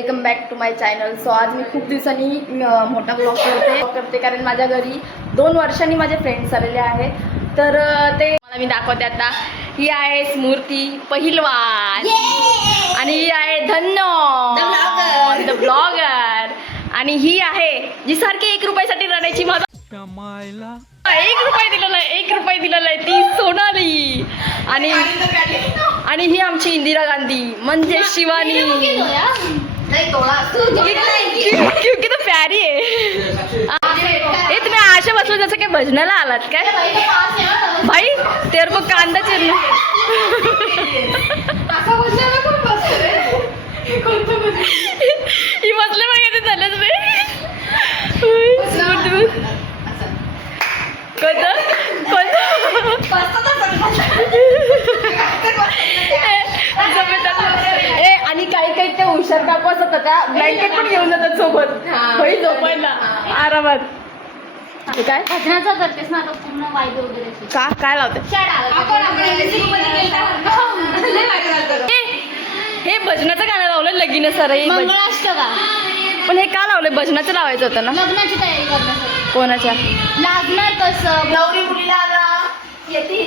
Welcome back to my channel. So आज मी खूप दिवसांनी मोठा ब्लॉग करते कारण माझ्या घरी 2 वर्षांनी माझे फ्रेंड्स आलेले आहेत. तर ते मला मी दाखवते आता. ही आहे स्मृती पहिलवान आणि ही आहे धन्य द ब्लॉगर आणि ही आहे जी सारखी 1 रुपयासाठी रडायची. माझा 1 रुपया दिलेला आहे ती सोनाली. आणि ही आमची इंदिरा गांधी म्हणजे शिवानी, क्योंकि तो प्यारी आहे. हे तुम्ही आशा बसलो जसं काय भजनाला आलात काय भाई? तेरे को कांदा चिरना ही बसले बघा ते झालंच रे. आणि काही ते हुशार काकू असतात त्या ब्लँकेट पण घेऊन जातात सोबत भाई झोपायला आरामात. काय भजनाचा करतेस ना आता पूर्ण वायदे वगैरे काय लावते हे भजनाचं गाणं लावलं लगीन सराई मंगळाष्टका. पण हे का लावलंय? भजनाचं लावायचं होतं ना. लग्नाची तयारी करण्यासाठी. कोणाच्या लागणार कसं नवरी मुलीला येते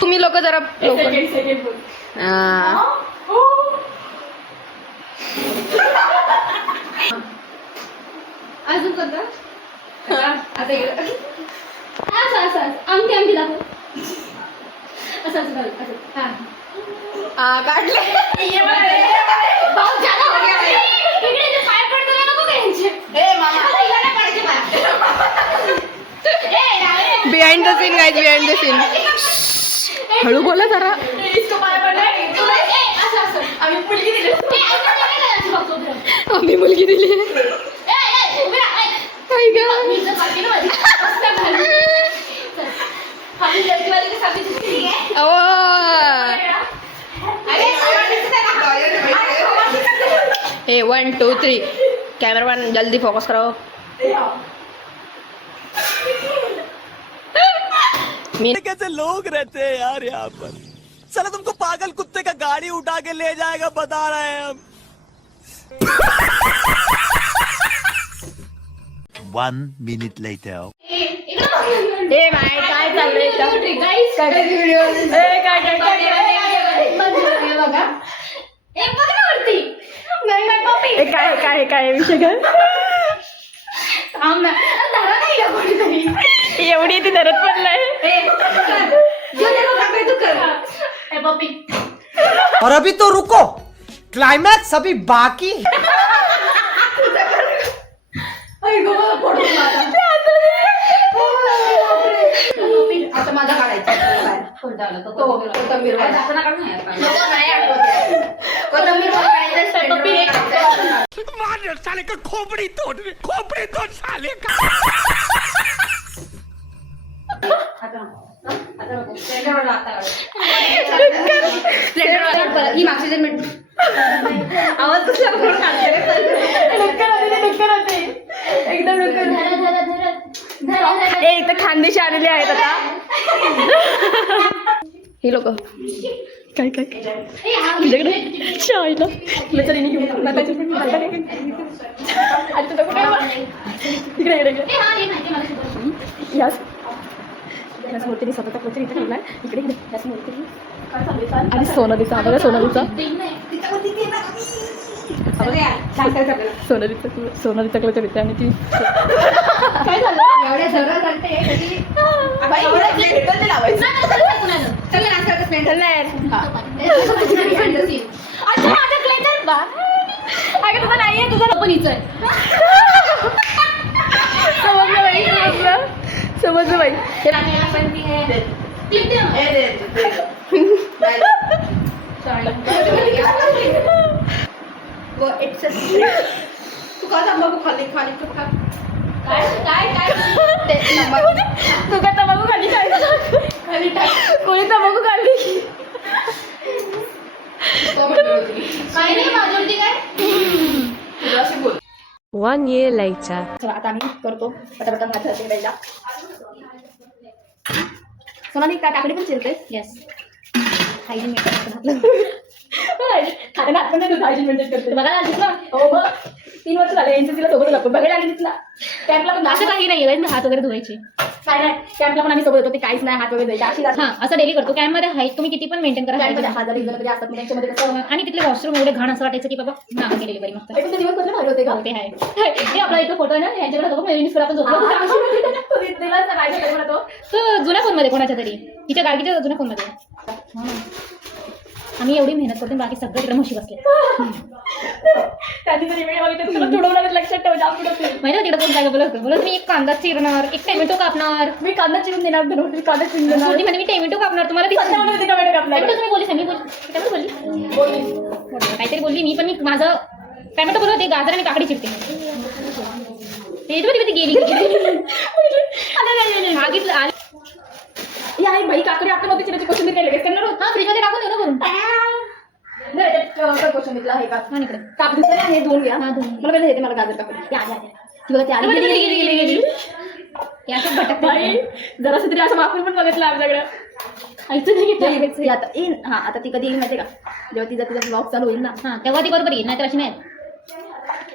तुम्ही लोक जरा अजून कोणतं असं आमटी दाखव. असं काढले behind the scene guys, behind the scene. हळू बोला जरा. आम्ही मुलगी दिली. ए 1 2 3 कैमरामैन जल्दी फोकस करो. कैसे लोग रहते हैं यार यहाँ पर. चलो तुमको पागल कुत्ते का गाड़ी उठा के ले जाएगा बता रहे हैं हम. 1 minute later. ए माय काय चाललंय काय विषय एवढी ती धरत पडलाय. और अभी तो रुको, क्लाइमैक्स अभी बाकी. आता माझा काढायचा साले का खोपड़ी तोड़ साले का. ही मागची आवाज एकदम इथं खानदेशी आलेले आहेत आता ही लोक. काय तुझ्याकडे शाळेला मूर्तीने स्वतःचा क्लचर इथे ठेवलाय. इकडे आणि सोनालीचा बघा सोनालीचा सोनालीचा क्लचर इथे आणि ती काय झालं तुझं नाहीये तुझं पण हिचं समजलं बाई. हे तू का तंबाखू खाली खाली तू का काय काय काय तू का तंबाखू खाली खाली टाक कोणी तंबाखू खाल्ली काय नाही माझ्यावरती काय बोल. 1 year later. चला आता आम्ही करतो पटापटा माझ्या द्यायला. सोनाली काय काकडी पण चिरते. येस हायजीन खाताना हात पण नाही धुत, हायजीन मेंटेन करते. बघायला आलीस ना. हो मग 3 वर्ष झाले एनसीसीला सोबत आपण बघायला आली तिथला. कॅम्पला पण असं काही नाही आहे हात वगैरे धुवायचे. काय नाही कॅम्पला पण आम्ही सोबत होतो. ते काहीच नाही हात वगैरे द्यायचे अशी हा असं डेली करतो. कॅम्प मध्ये हाईट तुम्ही किती पण मेंटेन करा. कॅम्पमध्ये 1000 तरी असतात त्यांच्यामध्ये कसं आणि तिथले वॉशरूम एवढे घाण असं वाटायचं की बाबा नाव केलेली बरी मस्त. ऐकून ते दिवस कसले भारी होते का ते आहे हे आपला इथं फोटो आहे ना यांच्याकडे बघा मेळणीसकडे आपण झोपलो तो तो जुन्या फोन मध्ये कोणाच्या तरी तिच्या गाडीच्या जुन्या फोन मध्ये. आम्ही एवढी मेहनत करतो बाकी सगळे तिकडे म्हशी बसले. त्यांनी जरी वेळ बघितलं तुला थोडं लागत लक्षात ठेव जास्त माहिती तिकडे कोण जागा बोलत बोलत मी एक कांदा चिरणार एक टोमॅटो कापणार. मी कांदा चिरून देणार मी कांदा चिरून देणार शेवटी म्हणे मी टोमॅटो कापणार तुम्हाला टोमॅटो कापणार तुम्ही बोलली मी बोलली काहीतरी बोलली मी पण मी माझं टोमॅटो बोलत होते गाजर आणि काकडी चिरते ते ती गेली मागितलं आली या भाई काकडी आपल्या मध्ये चिराची कोशिंबीर काय लगेच करणार होत. हा फ्रीजमध्ये टाकून देऊ ना करून नाही त्याच्यात कोशिंबीरला आहे का हा इकडे काप दिसते ना हे धुवून घ्या. हा, धुवून. मला पहिले येते मला गाजर काकडी या या ती बघा ती आली गेली याचं भटक बाई जरासं तरी असं वापरून पण बघितलं आमच्याकडे ऐकून नाही घेतलं. आता येईन हा आता ती कधी येईल माहिती का जेव्हा तिचा ब्लॉग चालू होईल ना हा तेव्हा ती बरोबर येईल नाही तर अशी नाही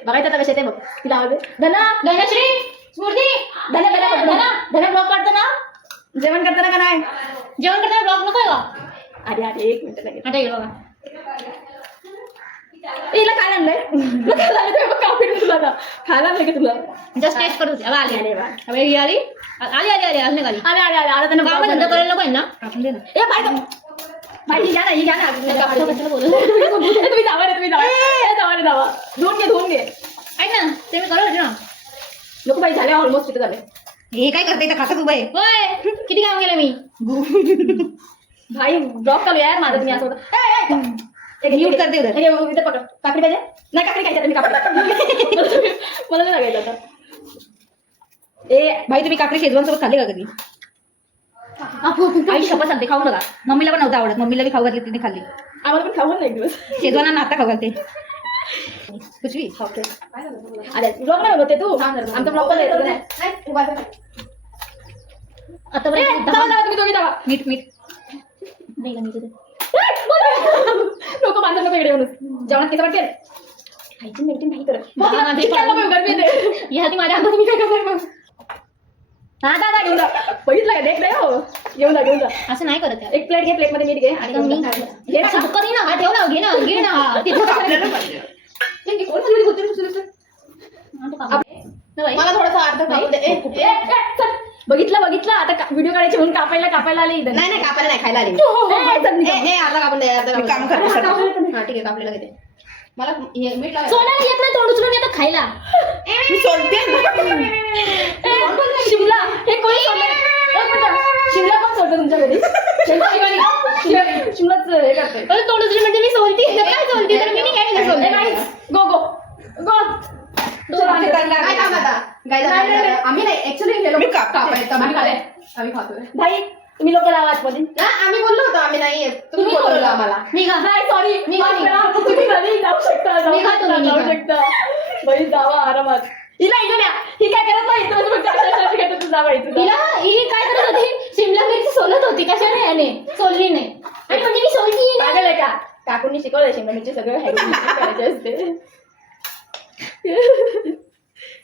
बघायचं आता कशा येते बघ तिला आवाज धना धनश्री स्मृती धना धना धना धना ब्लॉग काढतो ना जेवण करताना का नाही जेवण करताना ब्लॉग नको आहे का अरे अरे 1 मिनिट लागेल आता येईल बघा हिला काय आणलंय कापी तुला का खायला आणलं की तुला जस्ट टेस्ट करत होते अब आली अरे वा. अब ही आली आली आली आली अजून आली अरे अरे अरे आता त्यांना काम धंदा करायला नको आहे ना टाकून दे ना ए बाय बाई ही घ्या ना कशाला बोलू तुम्ही जावा रे तुम्ही जावा धुवून घे ऐक ना ते मी करत होते ना नको बाई झाले ऑलमोस्ट तिथे झाले हे काय करते इथं खातं तू बाई होय किती काम केलं मी भाई ब्लॉग चालू यार माझं तुम्ही असं होतं म्यूट करते उधर इथे पकड काकडी पाहिजे नाही काकडी खायची आता मी काकडी मला नाही लागायचं आता भाई तुम्ही काकडी शेजवान सोबत खाल्ली का कधी आई शपथ सांगते खाऊ नका मम्मीला पण नव्हतं आवडत मम्मीला बी खाऊ घातली तिने खाल्ली आम्हाला पण खाऊ ना एक दिवस शेजवाना आता खाऊ घालते कुछ भी ओके अरे ब्लॉग नाही होते तू आमचा ब्लॉग पण येतो नाही आता तुम्ही दोघी जावा मीठ मीठ नाही का मीठ लोक माझं नको इकडे म्हणून जेवणात किती वाटते खायची मेंटेन नाही करत ह्यासाठी माझ्या हातात मी काय करणार मग हा दादा घेऊन जा बघितलं का देख रे हो घेऊन जा असं नाही करत यार. एक प्लेट घे प्लेट मध्ये मीठ घे आणि आता मी घे ना सुक्का दे ना हा ठेव ना घे ना तिथं आपल्याला पाहिजे कोण म्हणली होती मला थोडासा अर्ध कापून दे चल. बघितलं आता व्हिडिओ काढायचे म्हणून कापायला आले इथं नाही कापायला नाही खायला आली अर्धा कापून दे अर्धा काम करते हा ठीक आहे कापलेला घेते मला हे मीठ लावायचं. सोनाला येत नाही तोंड उचलून येतं खायला मी सोडते शिमला हे कोणी सोडलं शिमला पण सोडतं तुमच्या घरी शिमलाच हे करते तोंड उचलून म्हणजे मी सोलती काय सोलती तर मी काय सोलते गो काय काम आता गायला आम्ही नाही ऍक्च्युली गेलो मी कापायचं आम्ही खातोय भाई तुम्ही लोक लावा आतमध्ये आम्ही बोललो होतो आम्ही नाही येत तुम्ही बोलवलं आम्हाला मी का नाही सॉरी मी तुम्ही घरी जाऊ शकता भाई जावा आरामात हिला इकडे द्या ही काय करत नाही इथं फक्त अशा घेतो तू जावा इथं तिला ही काय करत होती शिमला मिरची सोलत होती कशाने याने सोलली नाही आणि म्हणजे मी सोलती पागल आहे का काकूंनी शिकवलं शिमला मिरची सगळं करायचे असते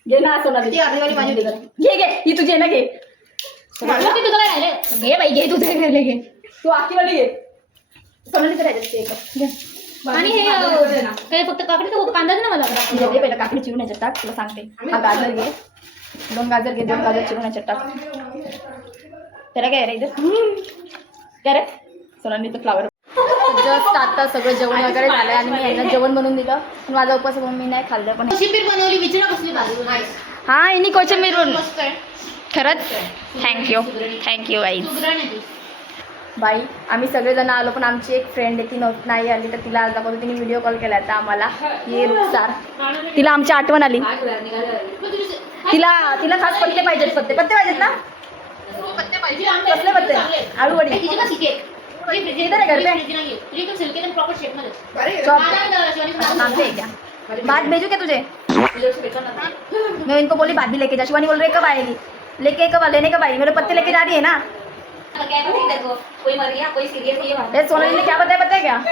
घे ना सोना ती अर्धीवाली माझी होती घे ही तुझी आहे ना घे तुझं काय राहिलं घे बाई घे तुझं राहिले घे तू आखीवाली घे सोनालीचं राहायचं आणि हे काय फक्त काकडी तर कांदा दे ना मला घे पहिला काकडी चिरून याच्यात टाक तुला सांगते हा गाजर घे 2 गाजर घे 2 गाजर चिरून याच्यात टाक त्याला काय रे इथं काय रे सोनालीचं फ्लावर जस्ट आता सगळं जेवण वगैरे झालं आणि मी यांना जेवण बनवून दिलं पण माझा उपवास म्हणून मी नाही खाल्लं पण कोशिंबीर बनवली विचारा कसली भाजी हा यांनी कोशिंबीर बनवली मस्त आहे खरंच थँक्यू आई सुधरण आहे ती. बाई आम्ही सगळेजण आलो पण आमची एक फ्रेंड आहे ती नाही आली तर तिला आज दाखवतो तिने व्हिडिओ कॉल केला आता आम्हाला ये रुखसार तिला आमची आठवण आली तिला खास पत्ते पाहिजेत पत्ते पाहिजेत ना पत्ते पाहिजे कसले पत्ते आळूवडी तिची का सिके? इधर आहे घर पे तुझी एकदम सिल्की आणि प्रॉपर शेप मध्ये. अरे मानते हैं क्या बात भेजू क्या तुझे मैं इनको बोली बात भी लेके जा शिवानी बोल रही है कब आएगी लेके कब लेने कब आई मेरे पत्ते लेके जा रही है ना कोई मर गया कोई सीरियस नहीं है. ये सोनाली ने क्या बताया क्या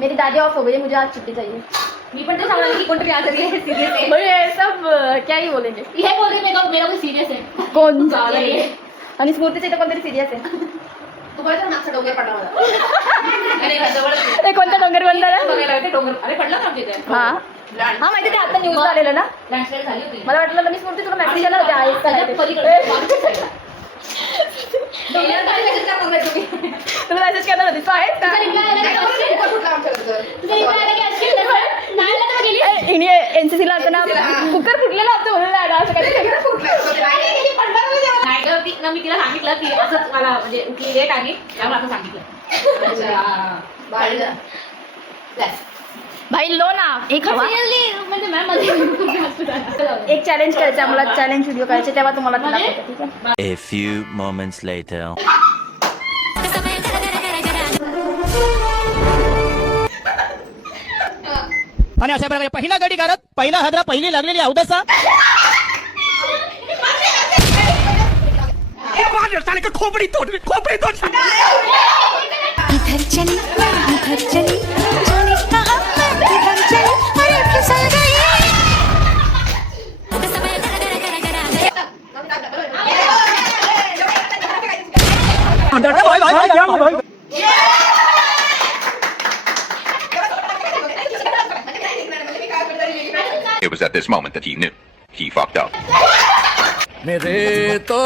मेरी दादी ऑफ हो गई है मुझे आज छुट्टी चाहिए मी पण ते सांगणार की कोणतरी आजारी आहे सिरियस आहे. भाई ये सब क्या ही बोलेंगे हे बोल रही मेरा कोई सीरियस है. कौन ये. आणि स्मृतीचं इथं कोणतरी सिरियस आहे तुम्हाला तर मागचा डोंगर पडला मला. अरे जवळच ते कोणत्या डोंगर बंदाला बघायला होते डोंगर. अरे पडला का आमच्या इथे? हा हा माहिती ते आता न्यूज आलेलं ना लँडस्लाईड झाली होती. मला वाटलं मी स्मृती तुला मेसेज आला होता आहेस का नाही ते. पलीकडे मागच्या साईडला. तुला मेसेज करणार होती तू आहेस का तुझा reply आला की असेल? कुठला आमच्या घरचं? तुझा reply आला की असेल? नाही आला तर गेली. इनी एनसीसीला होतं ना कुकर फुटलेला होतं म्हणून नाही आला, असं काही नाही तर ना मी तिला सांगितलं की असंच मला म्हणजे उठली लेट आली त्यामुळे असं सांगितलं. बाळीला. भाई लो ना एक हवा म्हणजे मॅम मध्ये एक चॅलेंज करायचं आहे मला चॅलेंज व्हिडिओ करायचे तेव्हा तुम्हाला ते म्हणजे? दाखवते, ठीक आहे A few moments later. आणि अशा प्रकारे पहिला गडी करत पहिला हदरा पहिली लागलेली अवदसा खोपडी तोड इधर चली उधर चली जाने कहाँ मैं किधर चली अरे फिसल गई It was at this moment that he knew. He fucked up. मेरे तो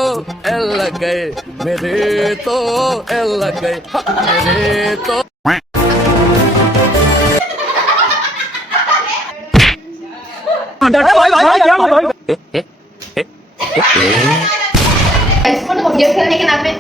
एल लग गए मेरे तो एल लग गए मेरे तो गेम खेलने के नाम पे